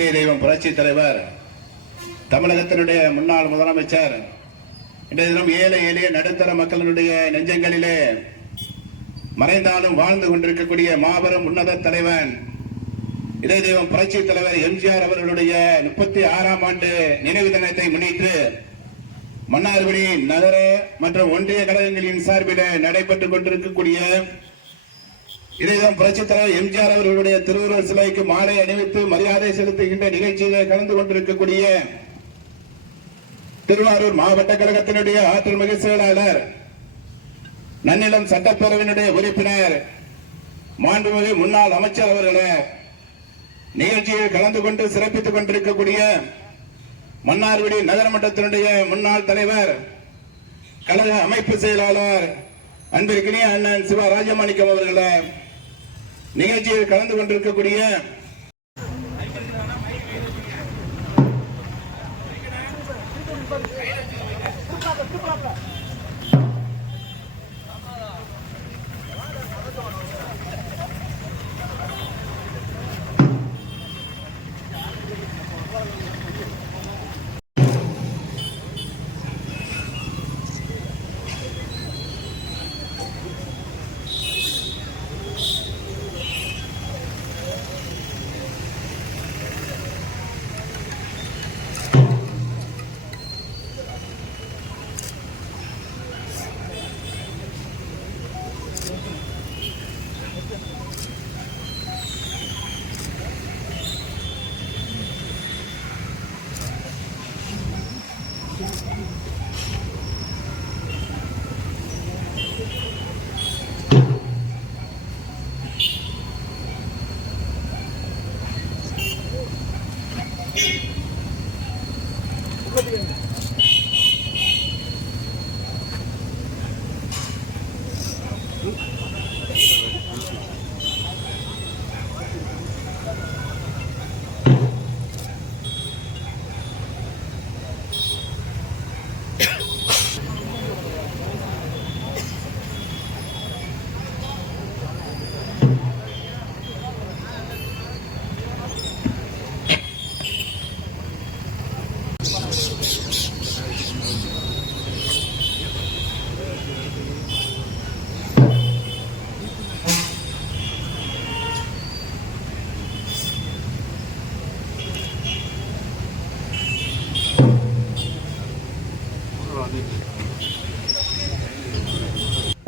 தெய்வம் புரட்சி தலைவர் தமிழகத்தினுடைய முன்னாள் முதலமைச்சர் இன்றைய தினம் ஏழை எளிய நடுத்தர மக்களினுடைய நெஞ்சங்களிலே மறைந்தாலும் வாழ்ந்து கொண்டிருக்கக்கூடிய மாபெரும் உன்னத தலைவன் இதய தெய்வம் புரட்சி தலைவர் எம்ஜிஆர் அவர்களுடைய 36ஆம் ஆண்டு நினைவு தினத்தை முன்னிட்டு மன்னார்குடி நகர மற்றும் ஒன்றிய கழகங்களின் சார்பில் நடைபெற்றுக் கொண்டிருக்கக்கூடிய இதயம் புரட்சி தலைவர் எம்ஜிஆர் அவர்களுடைய திருவுருவ சிலைக்கு மாலை அணிவித்து மரியாதை செலுத்துகின்ற நிகழ்ச்சியில் கலந்து கொண்டிருக்கக்கூடிய திருவாரூர் மாவட்ட கழகத்தினுடைய ஆற்றல் மிகு செயலாளர் நன்னிலம் சட்டப்பேரவையினுடைய உறுப்பினர் மாண்புமிகு முன்னாள் அமைச்சர் அவர்களே, நிகழ்ச்சியில் கலந்து கொண்டு சிறப்பித்துக் கொண்டிருக்கக்கூடிய மன்னார்குடி நகரமன்றத்தினுடைய முன்னாள் தலைவர் கழக அமைப்பு செயலாளர் அன்பிற்கினிய அண்ணன் சிவா ராஜமாணிக்கம் அவர்களே, நிகழ்ச்சியில் கலந்து கொண்டிருக்கக்கூடிய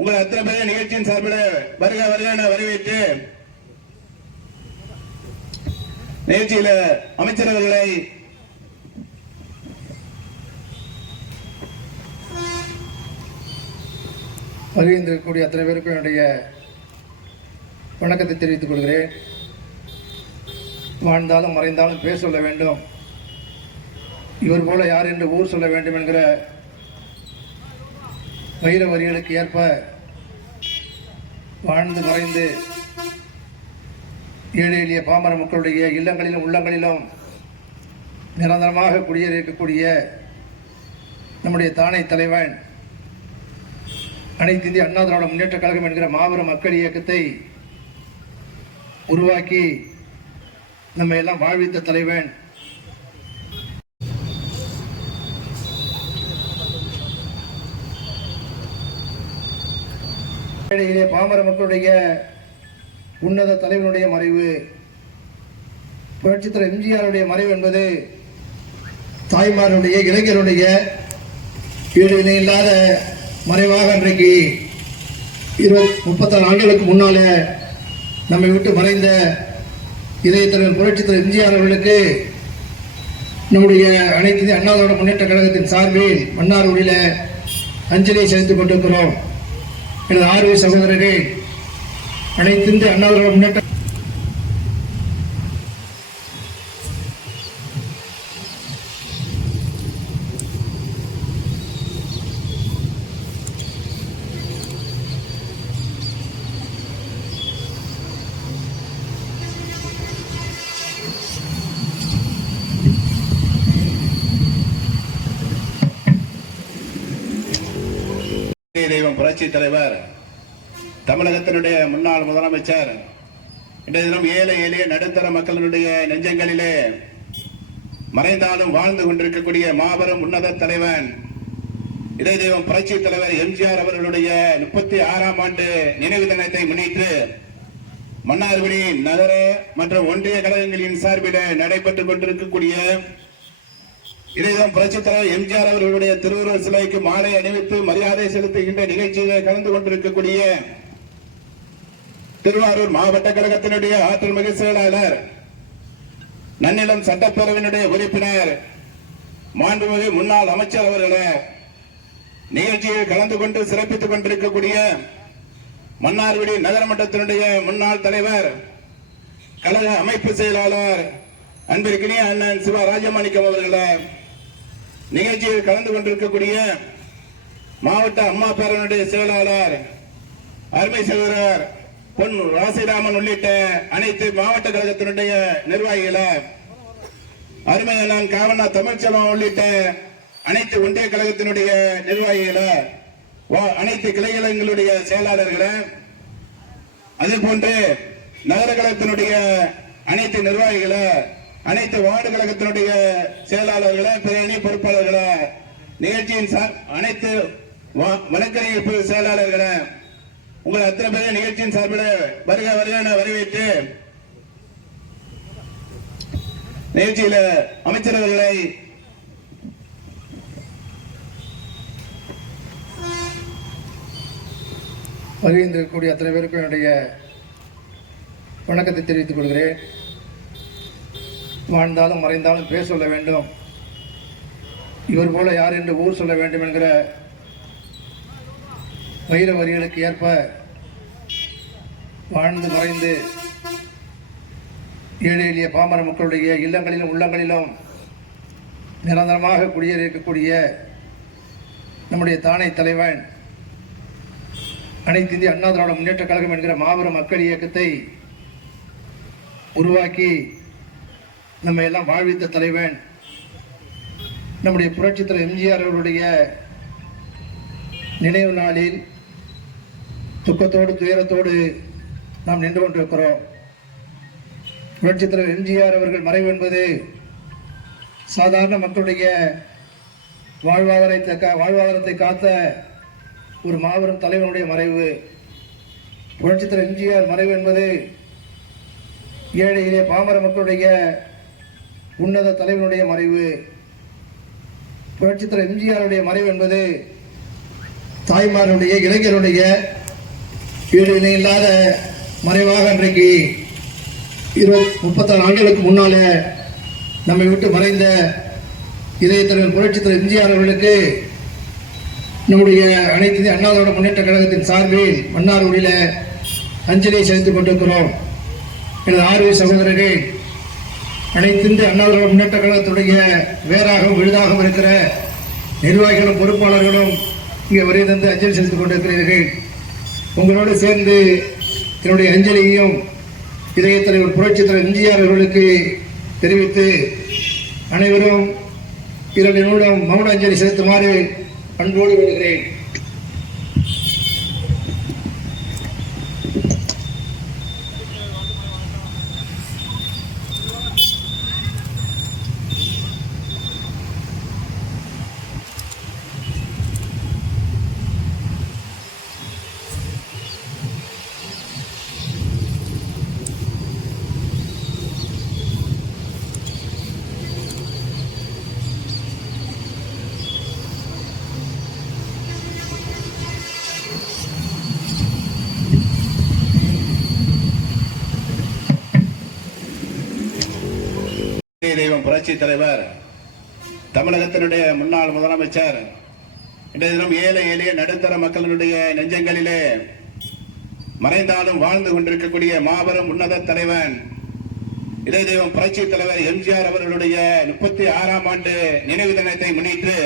உங்கள் அத்தனை பேர் நிகழ்ச்சியின் சார்பில் வருக வருக என வரவேற்று நிகழ்ச்சியில அமைச்சர் அவர்களை வருகின்றக்கூடிய அத்தனை பேருக்கும் என்னுடைய வணக்கத்தை தெரிவித்துக் கொள்கிறேன். வாழ்ந்தாலும் மறைந்தாலும் பேர் சொல்ல வேண்டும், இவர் போல யார் என்று ஊர் சொல்ல வேண்டும் என்கிற வைர வரிகளுக்கு ஏற்ப வாழ்ந்து மறைந்து ஏழை எளிய பாமர மக்களுடைய இல்லங்களிலும் உள்ளங்களிலும் நிரந்தரமாக குடியேறக்கூடிய நம்முடைய தானை தலைவன் அனைத்து இந்திய அண்ணா திராவிட முன்னேற்ற கழகம் என்கிற மாபெரும் மக்கள் இயக்கத்தை உருவாக்கி நம்ம எல்லாம் வாழ்வித்த தலைவன் பாமர மக்களுடைய உன்னத தலைவனுடைய மறைவு, புரட்சித் தலைவர் எம்ஜிஆருடைய மறைவு என்பது தாய்மாருடைய இளைஞருடைய ஈடு இணையில்லாத மறைவாக இன்றைக்கு 36 ஆண்டுகளுக்கு முன்னால நம்மை விட்டு மறைந்த இதய தலைவர் புரட்சித் தலைவர் எம்ஜிஆர் அவர்களுக்கு நம்முடைய அனைத்து இந்திய அண்ணா திராவிட முன்னேற்ற கழகத்தின் சார்பில் மன்னார்குடியில் அஞ்சலியை செலுத்திக் கொண்டிருக்கிறோம். எனது ஆர்வ சகோதரரே, அனைத்து இந்திய அண்ணா திராவிட முன்னேற்ற தெய்வம் புரட்சி தலைவர் தமிழகத்தினுடைய முன்னாள் முதலமைச்சர் இன்றைய தினம் ஏழை எளிய நடுத்தர மக்களினுடைய நெஞ்சங்களிலே மறைந்தாலும் வாழ்ந்து கொண்டிருக்கக்கூடிய மாபெரும் உன்னத தலைவன் இதய தெய்வம் புரட்சி தலைவர் எம்ஜிஆர் அவர்களுடைய 36ஆம் ஆண்டு நினைவு தினத்தை முன்னிட்டு மன்னார்குடி நகர மற்றும் ஒன்றிய கழகங்களின் சார்பில் நடைபெற்றுக் கொண்டிருக்கக்கூடிய இதயம் புரட்சி தலைவர் எம்ஜிஆர் அவர்களுடைய திருவுருவ சிலைக்கு மாலை அணிவித்து மரியாதை செலுத்துகின்ற நிகழ்ச்சியில் கலந்து கொண்டிருக்கக்கூடிய திருவாரூர் மாவட்ட கழகத்தினுடைய ஆற்றல் மிகு செயலாளர் நன்னிலம் சட்டப்பேரவையினுடைய உறுப்பினர் மாண்புமிகு முன்னாள் அமைச்சர் அவர்களே, நிகழ்ச்சியில் கலந்து கொண்டு சிறப்பித்துக் கொண்டிருக்கக்கூடிய மன்னார்குடி நகரமன்றத்தினுடைய முன்னாள் தலைவர் கழக அமைப்பு செயலாளர் அன்பிற்கினிய அண்ணன் சிவா ராஜமாணிக்கம் அவர்களே, நிகழ்ச்சியில் கலந்து கொண்டிருக்கக்கூடிய மாவட்ட அம்மா பேரவையினுடைய செயலாளர் அருமை சகோதரர் பொன் ராசிராமன் உள்ளிட்ட அனைத்து மாவட்ட கழகத்தினுடைய நிர்வாகிகளை, அருமை அண்ணன் காவண்ணா தமிழ்ச்செல்வம் உள்ளிட்ட அனைத்து ஒன்றிய கழகத்தினுடைய நிர்வாகிகளை, அனைத்து கிளைகளுடைய செயலாளர்களை, அதே போன்று நகர கழகத்தினுடைய அனைத்து நிர்வாகிகளை, அனைத்து வார்டு கழகத்தினுடைய செயலாளர்களை, பிரணி பொறுப்பாளர்களை, நிகழ்ச்சியின் அனைத்து வழக்கறிஞர் செயலாளர்களை, உங்கள் அத்தனை பேர் நிகழ்ச்சியின் சார்பில் வருக வருக என வரவேற்று நிகழ்ச்சியில அமைச்சரவர்களை வருகின்றக்கூடிய அத்தனை பேருக்கும் என்னுடைய வணக்கத்தை தெரிவித்துக் கொள்கிறேன். வாழ்ந்தாலும் மறைந்தாலும் பேர் சொல்ல வேண்டும், இவர் போல யார் என்று ஊர் சொல்ல வேண்டும் என்கிற வைர வரிகளுக்கு ஏற்ப வாழ்ந்து மறைந்து ஏழை எளிய பாமர மக்களுடைய இல்லங்களிலும் உள்ளங்களிலும் நிரந்தரமாக குடியேறியிருக்கக்கூடிய நம்முடைய தானை தலைவன் அனைத்து இந்திய அண்ணா திராவிட முன்னேற்ற கழகம் என்கிற மாபெரும் மக்கள் இயக்கத்தை உருவாக்கி நம்ம எல்லாம் வாழ்வித்த தலைவன் நம்முடைய புரட்சித் தலைவர் எம்ஜிஆர் அவர்களுடைய நினைவு நாளில் துக்கத்தோடு துயரத்தோடு நாம் நின்று கொண்டிருக்கிறோம். புரட்சித் தலைவர் எம்ஜிஆர் அவர்கள் மறைவு என்பது சாதாரண மக்களுடைய வாழ்வாதாரத்தை காத்த ஒரு மாபெரும் தலைவனுடைய மறைவு. புரட்சித் தலைவர் எம்ஜிஆர் மறைவு என்பது ஏழை எளிய பாமர மக்களுடைய உன்னத தலைவனுடைய மறைவு. புரட்சித் தலைவர் எம்ஜிஆருடைய மறைவு என்பது தாய்மாருடைய இளைஞருடைய ஈடு இல்லாத மறைவாக அன்றைக்கு 36 ஆண்டுகளுக்கு முன்னால நம்மை விட்டு மறைந்த இதய தலைவர் புரட்சித் தலைவர் எம்ஜிஆர் அவர்களுக்கு நம்முடைய அனைத்து இந்திய அண்ணா திராவிட முன்னேற்ற கழகத்தின் சார்பில் மன்னார்குடியில் அஞ்சலியை செலுத்திக் கொண்டிருக்கிறோம். எனது ஆர்வ சகோதரர்கள், அனைத்து இந்திய அண்ணா திராவிட முன்னேற்ற கழகத்துடைய வேறாகவும் விழுதாகவும் இருக்கிற நிர்வாகிகளும் பொறுப்பாளர்களும் இங்கே வருகை தந்து அஞ்சலி செலுத்திக் கொண்டிருக்கிறீர்கள். உங்களோடு சேர்ந்து என்னுடைய அஞ்சலியையும் இதய தலைவர் புரட்சித் தலைவர் எம்ஜிஆர் அவர்களுக்கு தெரிவித்து அனைவரும் 2 நிமிடம் மௌன அஞ்சலி செலுத்துமாறு அன்போடு விடுகிறேன். தெய்வம் புரட்சி தலைவர் தமிழகத்தினுடைய முன்னாள் முதலமைச்சர் இன்றைய தினம் ஏழை எளிய நடுத்தர மக்களினுடைய நெஞ்சங்களிலே மறைந்தாலும் வாழ்ந்து கொண்டிருக்கக்கூடிய மாபெரும் உன்னத தலைவன் இதய தெய்வம் புரட்சி தலைவர் எம்ஜிஆர் அவர்களுடைய 36ஆம் ஆண்டு நினைவு தினத்தை முன்னிட்டு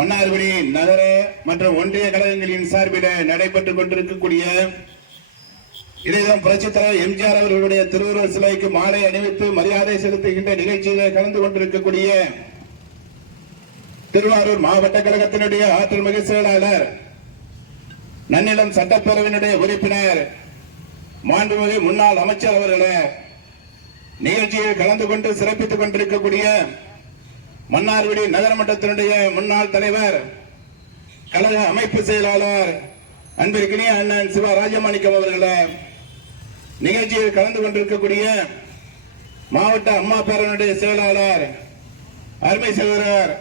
மன்னார்குடி நகர மற்றும் ஒன்றிய கழகங்களின் சார்பில் நடைபெற்றுக் கொண்டிருக்கக்கூடிய இதயம் புரட்சி தலைவர் எம்ஜிஆர் அவர்களுடைய திருவுருவ சிலைக்கு மாலை அணிவித்து மரியாதை செலுத்துகின்ற நிகழ்ச்சியில் கலந்து கொண்டிருக்கக்கூடிய திருவாரூர் மாவட்ட கழகத்தினுடைய ஆற்றல் மிகு செயலாளர் நன்னிலம் சட்டப்பேரவையினுடைய உறுப்பினர் மாண்புமிகு முன்னாள் அமைச்சர் அவர்களே, நிகழ்ச்சியில் கலந்து கொண்டு சிறப்பித்துக் கொண்டிருக்கக்கூடிய மன்னார்குடி நகரமன்றத்தினுடைய முன்னாள் தலைவர், கழக அமைப்பு செயலாளர் அன்பிற்கினிய அண்ணன் சிவா ராஜமாணிக்கம் அவர்களே, நிகழ்ச்சியில் கலந்து கொண்டிருக்கக்கூடிய மாவட்ட அம்மா பேரனுடைய செயலாளர் அருமை சகோதரர்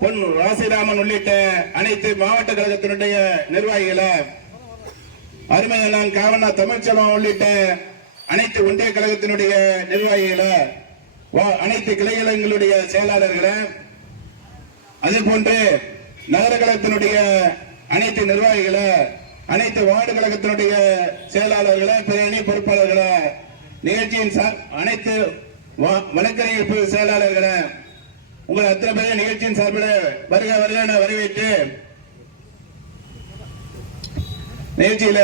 பொன் ராசிராமன் உள்ளிட்ட அனைத்து மாவட்ட கழகத்தினுடைய நிர்வாகிகளை, அருமை அண்ணன் காவண்ணா தமிழ்ச்செல்வம் உள்ளிட்ட அனைத்து ஒன்றிய கழகத்தினுடைய நிர்வாகிகளை, அனைத்து கிளைகளுடைய செயலாளர்களை, அதே போன்று நகர கழகத்தினுடைய அனைத்து நிர்வாகிகளை, அனைத்து வார்டு கழகத்தினுடைய செயலாளர்களை, பிற பொறுப்பாளர்களை, நிகழ்ச்சியின் அனைத்து வழக்கறிஞர் செயலாளர்களை, உங்கள் அத்தனை பேர் நிகழ்ச்சியின் சார்பில் வருக வருக என வரவேற்று நிகழ்ச்சியில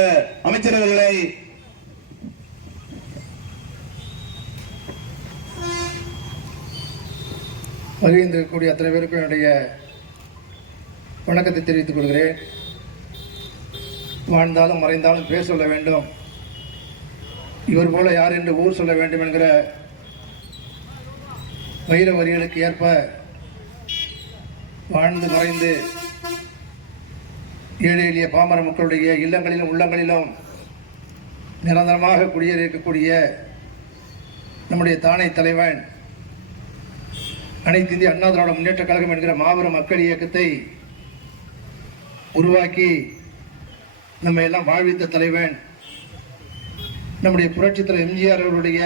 அமைச்சரவர்களை வருகின்றக்கூடிய அத்தனை பேருக்கும் என்னுடைய வணக்கத்தை தெரிவித்துக் கொள்கிறேன். வாழ்ந்தாலும் மறைந்தாலும் பேர் சொல்ல வேண்டும், இவர் போல யார் என்று ஊர் சொல்ல வேண்டும் என்கிற வைர வரிகளுக்கு ஏற்ப வாழ்ந்து மறைந்து ஏழை எளிய பாமர மக்களுடைய இல்லங்களிலும் உள்ளங்களிலும் நிரந்தரமாக குடியேறியிருக்கக்கூடிய நம்முடைய தானை தலைவன், அனைத்து இந்திய அண்ணா திராவிட முன்னேற்ற கழகம் என்கிற மாபெரும் மக்கள் இயக்கத்தை உருவாக்கி நம்ம எல்லாம் வாழ்வித்த தலைவன், நம்முடைய புரட்சித் தலைவர் எம்ஜிஆர் அவர்களுடைய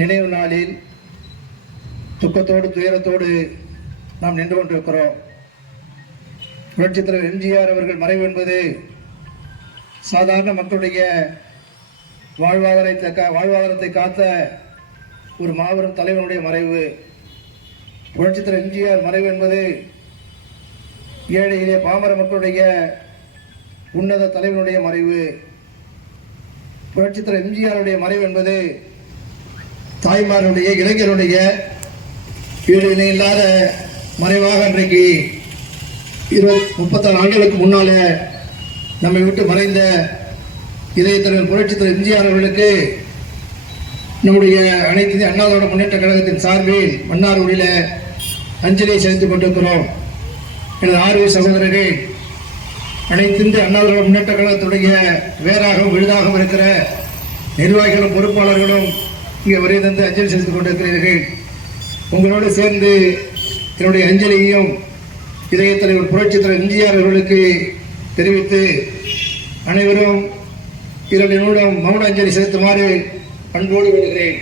நினைவு நாளில் துக்கத்தோடு துயரத்தோடு நாம் நின்று கொண்டிருக்கிறோம். புரட்சித் தலைவர் எம்ஜிஆர் அவர்கள் மறைவு என்பது சாதாரண மக்களுடைய வாழ்வாதாரத்தை காத்த ஒரு மாபெரும் தலைவனுடைய மறைவு. புரட்சித் தலைவர் எம்ஜிஆர் மறைவு என்பது ஏழை எளிய பாமர மக்களுடைய உன்னத தலைவனுடைய மறைவு. புரட்சித் தலைவர் எம்ஜிஆருடைய மறைவு என்பது தாய்மாருடைய இளைஞருடைய ஈடு இல்லாத மறைவாக இன்றைக்கு 36 ஆண்டுகளுக்கு முன்னால நம்மை விட்டு மறைந்த இதயத்தலைவர் புரட்சித் தலைவர் எம்ஜிஆர் அவர்களுக்கு நம்முடைய அனைத்து இந்திய அண்ணா திராவிட முன்னேற்ற கழகத்தின் சார்பில் மன்னார்குடியில் அஞ்சலியை செலுத்திக் கொண்டிருக்கிறோம். எனது 6 சகோதரர்கள், அனைத்து இந்திய அண்ணா திராவிட முன்னேற்ற கழகத்துடைய வேறாகவும் விழுதாகவும் இருக்கிற நிர்வாகிகளும் பொறுப்பாளர்களும் இங்கே வருகை தந்து அஞ்சலி செலுத்திக் கொண்டிருக்கிறீர்கள். உங்களோடு சேர்ந்து என்னுடைய அஞ்சலியையும் இதயத் தலைவர் புரட்சித் தலைவர் எம்ஜிஆர் அவர்களுக்கு தெரிவித்து அனைவரும் 2 நிமிடம் மௌன அஞ்சலி செலுத்துமாறு அன்போடு விடுகிறேன்.